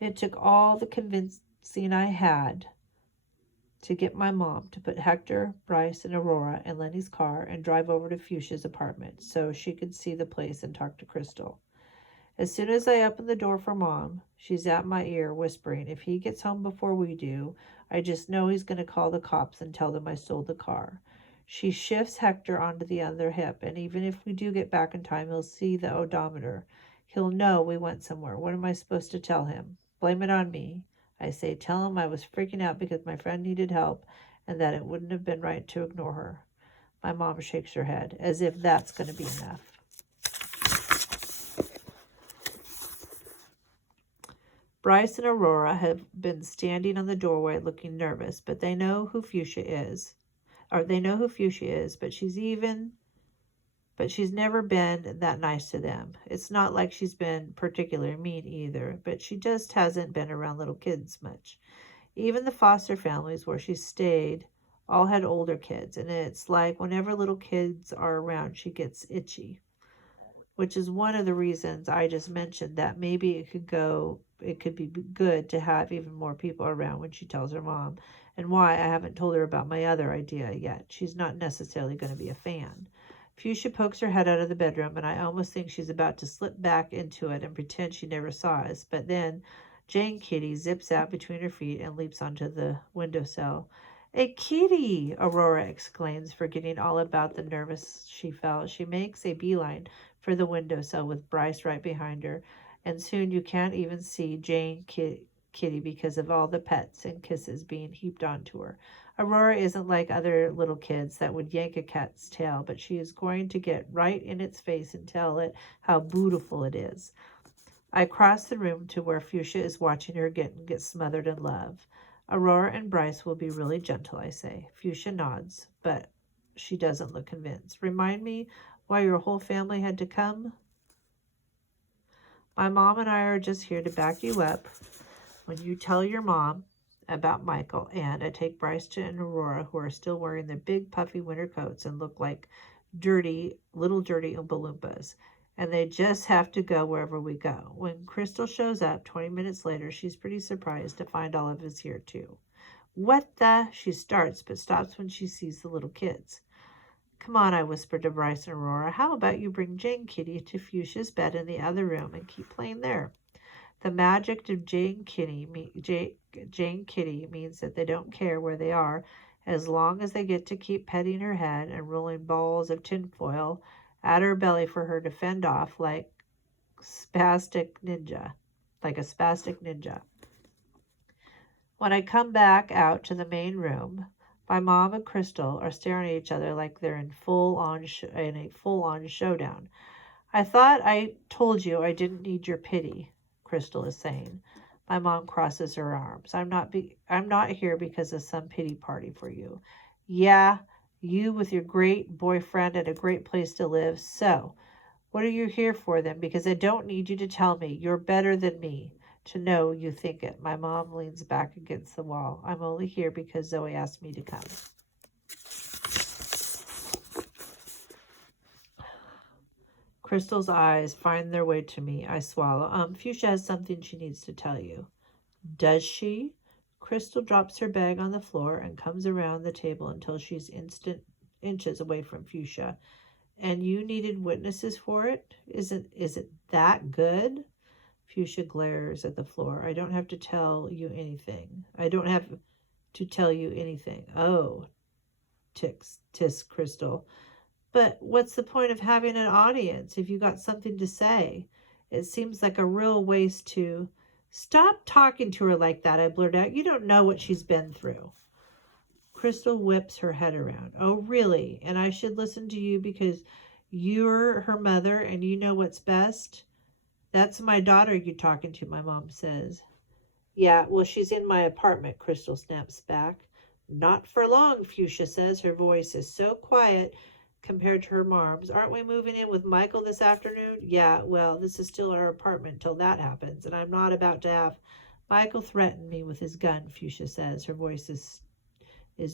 It took all the convincing I had to get my mom to put Hector, Bryce, and Aurora in Lenny's car and drive over to Fuchsia's apartment so she could see the place and talk to Crystal. As soon as I open the door for Mom, she's at my ear whispering, if he gets home before we do, I just know he's going to call the cops and tell them I stole the car. She shifts Hector onto the other hip, and even if we do get back in time, he'll see the odometer. He'll know we went somewhere. What am I supposed to tell him? Blame it on me. I say, tell him I was freaking out because my friend needed help and that it wouldn't have been right to ignore her. My mom shakes her head, as if that's going to be enough. Bryce and Aurora have been standing on the doorway looking nervous, but they know who Fuchsia is. But she's never been that nice to them. It's not like she's been particularly mean either, but she just hasn't been around little kids much. Even the foster families where she stayed all had older kids, and it's like whenever little kids are around, she gets itchy. Which is one of the reasons I just mentioned that maybe it could be good to have even more people around when she tells her mom, and why I haven't told her about my other idea yet. She's not necessarily going to be a fan. Fuchsia pokes her head out of the bedroom, and I almost think she's about to slip back into it and pretend she never saw us, but then Jane Kitty zips out between her feet and leaps onto the windowsill. A kitty! Aurora exclaims, forgetting all about the nervous she felt. She makes a beeline for the windowsill with Bryce right behind her, and soon you can't even see Jane Kitty because of all the pets and kisses being heaped onto her. Aurora isn't like other little kids that would yank a cat's tail, but she is going to get right in its face and tell it how beautiful it is. I cross the room to where Fuchsia is watching her get smothered in love. Aurora and Bryce will be really gentle, I say. Fuchsia nods, but she doesn't look convinced. Remind me why your whole family had to come? My mom and I are just here to back you up when you tell your mom about Michael, and I take Bryce and Aurora, who are still wearing their big puffy winter coats and look like little dirty Oompa Loompas, and they just have to go wherever we go. When Crystal shows up 20 minutes later, she's pretty surprised to find all of us here too. What the? She starts, but stops when she sees the little kids. Come on, I whispered to Bryce and Aurora. How about you bring Jane Kitty to Fuchsia's bed in the other room and keep playing there? The magic of Jane Kitty means that they don't care where they are as long as they get to keep petting her head and rolling balls of tinfoil at her belly for her to fend off like a spastic ninja. When I come back out to the main room, my mom and Crystal are staring at each other like they're in a full-on showdown. I thought I told you I didn't need your pity, Crystal is saying. My mom crosses her arms. I'm not here because of some pity party for you. Yeah, you with your great boyfriend and a great place to live. So, what are you here for then? Because I don't need you to tell me. You're better than me to know you think it. My mom leans back against the wall. I'm only here because Zoe asked me to come. Crystal's eyes find their way to me. I swallow. Fuchsia has something she needs to tell you. Does she? Crystal drops her bag on the floor and comes around the table until she's inches away from Fuchsia. And you needed witnesses for it? Is it that good? Fuchsia glares at the floor. I don't have to tell you anything. Oh, tis Crystal. But what's the point of having an audience if you got something to say? It seems like a real waste to... Stop talking to her like that, I blurt out. You don't know what she's been through. Crystal whips her head around. Oh, really? And I should listen to you because you're her mother and you know what's best? That's my daughter you're talking to, my mom says. Yeah, well, she's in my apartment, Crystal snaps back. Not for long, Fuchsia says. Her voice is so quiet compared to her mom's. Aren't we moving in with Michael this afternoon? Yeah, well, this is still our apartment till that happens, and I'm not about to have... Michael threatened me with his gun, Fuchsia says. Her voice is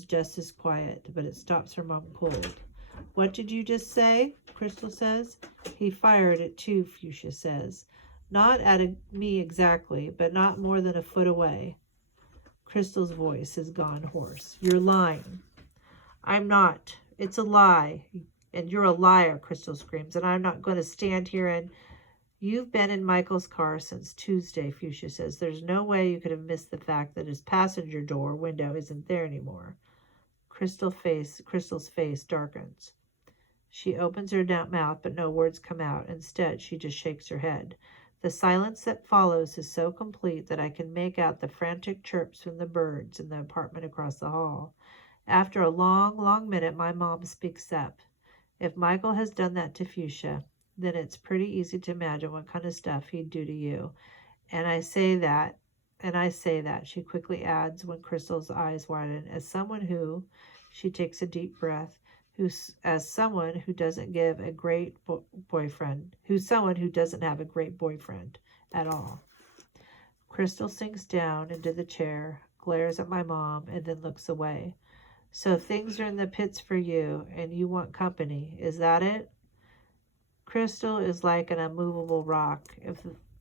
just as quiet, but it stops her mom cold. What did you just say? Crystal says. He fired it too, Fuchsia says. Not at me exactly, but not more than a foot away. Crystal's voice has gone hoarse. You're lying. I'm not. It's a lie. And you're a liar, Crystal screams. And I'm not going to stand here and... You've been in Michael's car since Tuesday, Fuchsia says. There's no way you could have missed the fact that his passenger door window isn't there anymore. Crystal's face darkens. She opens her mouth, but no words come out. Instead, she just shakes her head. The silence that follows is so complete that I can make out the frantic chirps from the birds in the apartment across the hall. After a long minute, my mom speaks up. If Michael has done that to Fuchsia, then it's pretty easy to imagine what kind of stuff he'd do to you. And I say that, she quickly adds when Crystal's eyes widen, she takes a deep breath, as someone who doesn't have a great boyfriend at all. Crystal sinks down into the chair, glares at my mom, and then looks away. So things are in the pits for you, and you want company, is that it? Crystal is like an immovable rock.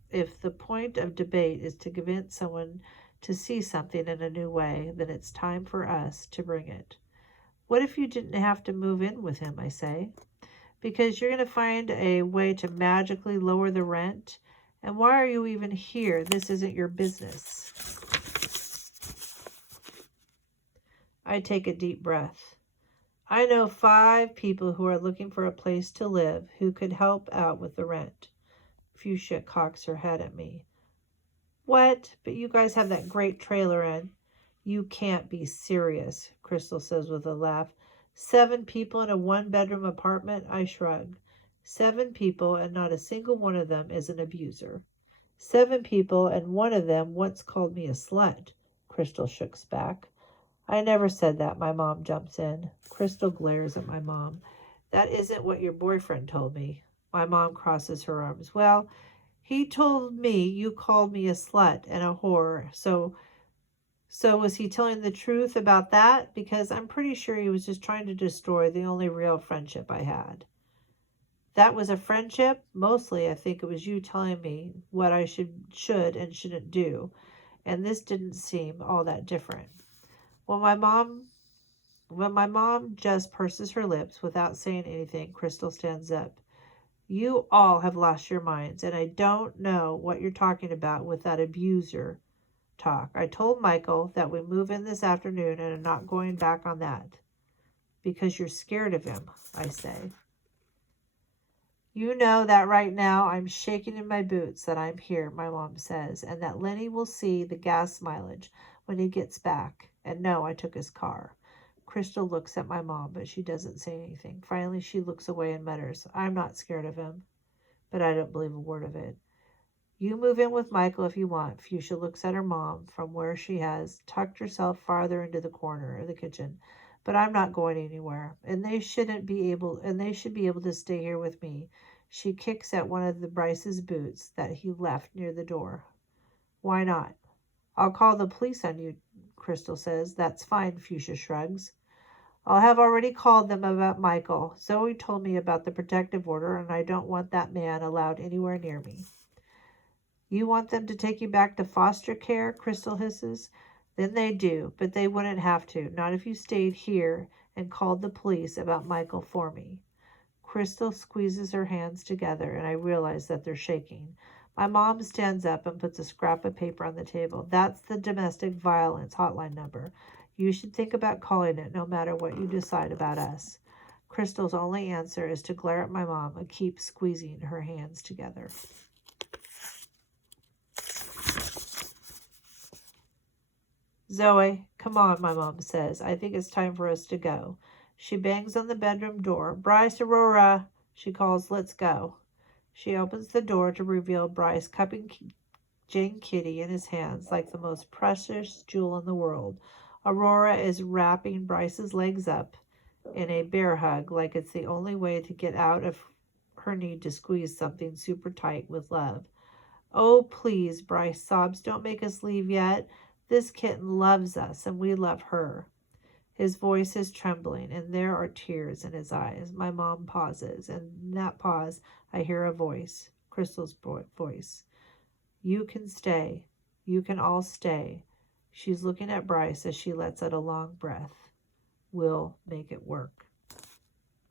If the point of debate is to convince someone to see something in a new way, then it's time for us to bring it. What if you didn't have to move in with him, I say? Because you're going to find a way to magically lower the rent? And why are you even here? This isn't your business. I take a deep breath. I know 5 people who are looking for a place to live who could help out with the rent. Fuchsia cocks her head at me. What? But you guys have that great trailer in. You can't be serious, Crystal says with a laugh. 7 people in a 1-bedroom apartment? I shrug. 7 people, and not a single one of them is an abuser. 7 people, and one of them once called me a slut, Crystal shooks back. I never said that, my mom jumps in. Crystal glares at my mom. That isn't what your boyfriend told me. My mom crosses her arms. Well, he told me you called me a slut and a whore. So was he telling the truth about that? Because I'm pretty sure he was just trying to destroy the only real friendship I had. That was a friendship? Mostly, I think it was you telling me what I should and shouldn't do. And this didn't seem all that different. When my mom just purses her lips without saying anything, Crystal stands up. You all have lost your minds, and I don't know what you're talking about with that abuser talk. I told Michael that we move in this afternoon, and I'm not going back on that. Because you're scared of him, I say. You know that right now I'm shaking in my boots that I'm here, my mom says, and that Lenny will see the gas mileage when he gets back. And no, I took his car. Crystal looks at my mom, but she doesn't say anything. Finally, she looks away and mutters, I'm not scared of him. But I don't believe a word of it. You move in with Michael if you want. Fuchsia looks at her mom from where she has tucked herself farther into the corner of the kitchen. But I'm not going anywhere, and they should be able to stay here with me. She kicks at one of the Bryce's boots that he left near the door. Why not? I'll call the police on you, Crystal says. That's fine, Fuchsia shrugs. I'll have already called them about Michael. Zoe told me about the protective order, and I don't want that man allowed anywhere near me. You want them to take you back to foster care? Crystal hisses. Then they do, but they wouldn't have to, not if you stayed here and called the police about Michael for me. Crystal squeezes her hands together, and I realize that they're shaking. My mom stands up and puts a scrap of paper on the table. That's the domestic violence hotline number. You should think about calling it no matter what you decide about us. Crystal's only answer is to glare at my mom and keep squeezing her hands together. Zoe, come on, my mom says. I think it's time for us to go. She bangs on the bedroom door. Bryce, Aurora, she calls, let's go. She opens the door to reveal Bryce cupping Jane Kitty in his hands like the most precious jewel in the world. Aurora is wrapping Bryce's legs up in a bear hug like it's the only way to get out of her need to squeeze something super tight with love. Oh, please, Bryce sobs, don't make us leave yet. This kitten loves us, and we love her. His voice is trembling, and there are tears in his eyes. My mom pauses, and in that pause, I hear a voice, Crystal's voice. You can stay. You can all stay. She's looking at Bryce as she lets out a long breath. We'll make it work.